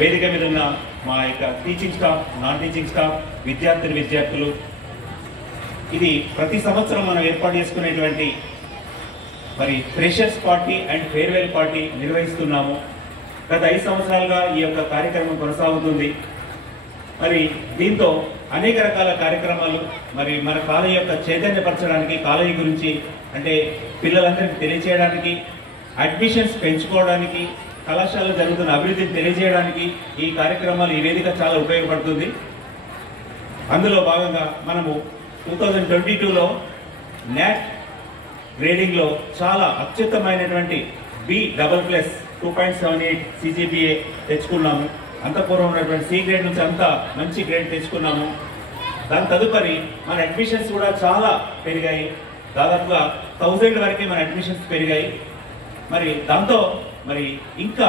వేదిక మీద ఉన్న మా యొక్క teaching staff, non teaching staff, విద్యార్థులు, ఇది ప్రతి సంవత్సరం మనం ఏర్పాటు చేసుకునేటువంటి మరి freshers party and farewell party నిర్వహిస్తున్నాము. గత 5 సంవత్సరాలుగా ఈ యొక్క కార్యక్రమం కొనసాగుతుంది. మరి దీంతో అనేక రకాల కార్యక్రమాలు మరి మన కాలేజీ యొక్క చైతన్యపరచడానికి, కాలేజీ గురించి అంటే పిల్లలందరికీ తెలియజేయడానికి, అడ్మిషన్స్ పెంచుకోవడానికి, కళాశాలలో జరుగుతున్న అభివృద్ధిని తెలియజేయడానికి ఈ కార్యక్రమాలు, ఈ వేదిక చాలా ఉపయోగపడుతుంది. అందులో భాగంగా మనము 2022లో NAT గ్రేడింగ్లో చాలా అత్యుత్తమైనటువంటి B++ 2.78 CGPA తెచ్చుకున్నాము. అంత పూర్వం ఉన్నటువంటి C గ్రేడ్ నుంచి అంత మంచి గ్రేడ్ తెచ్చుకున్నాము. దాని తదుపరి మన అడ్మిషన్స్ కూడా చాలా పెరిగాయి. దాదాపుగా 1000 వరకే మన అడ్మిషన్స్ పెరిగాయి. మరి దాంతో మరి ఇంకా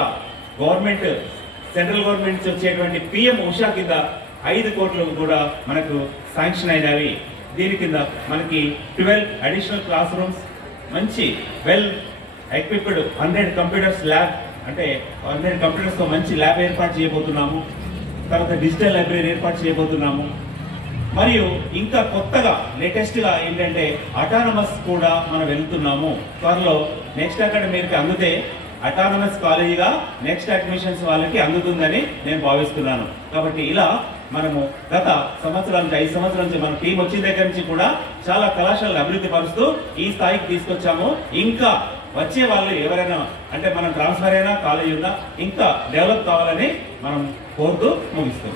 గవర్నమెంట్, సెంట్రల్ గవర్నమెంట్ నుంచి వచ్చేటువంటి PM ఉషా కింద 5 కోట్లు కూడా మనకు శాంక్షన్ అయినవి. దీని కింద మనకి 12 అడిషనల్ క్లాస్ రూమ్స్, మంచి వెల్ ఎక్విప్డ్ 100 కంప్యూటర్స్ ల్యాబ్, అంటే 100 కంప్యూటర్స్తో మంచి ల్యాబ్ ఏర్పాటు చేయబోతున్నాము. తర్వాత డిజిటల్ లైబ్రరీ ఏర్పాటు చేయబోతున్నాము. మరియు ఇంకా కొత్తగా లేటెస్ట్గా ఏంటంటే అటానమస్ కూడా మనం వెళ్తున్నాము. త్వరలో నెక్స్ట్ అకాడమీకి అందితే అటానమస్ కాలేజీగా నెక్స్ట్ అడ్మిషన్స్ వాళ్ళకి అందుతుందని నేను భావిస్తున్నాను. కాబట్టి ఇలా మనము గత సంవత్సరానికి 5 సంవత్సరాల నుంచి మన టీం వచ్చిన దగ్గర నుంచి కూడా చాలా కళాశాలను అభివృద్ధి పరుస్తూ ఈ స్థాయికి తీసుకొచ్చాము. ఇంకా వచ్చే వాళ్ళు ఎవరైనా అంటే మనం ట్రాన్స్ఫర్ అయినా, కాలేజీ ఉన్నా ఇంకా డెవలప్ కావాలని మనం కోరుతూ ముగిస్తాం.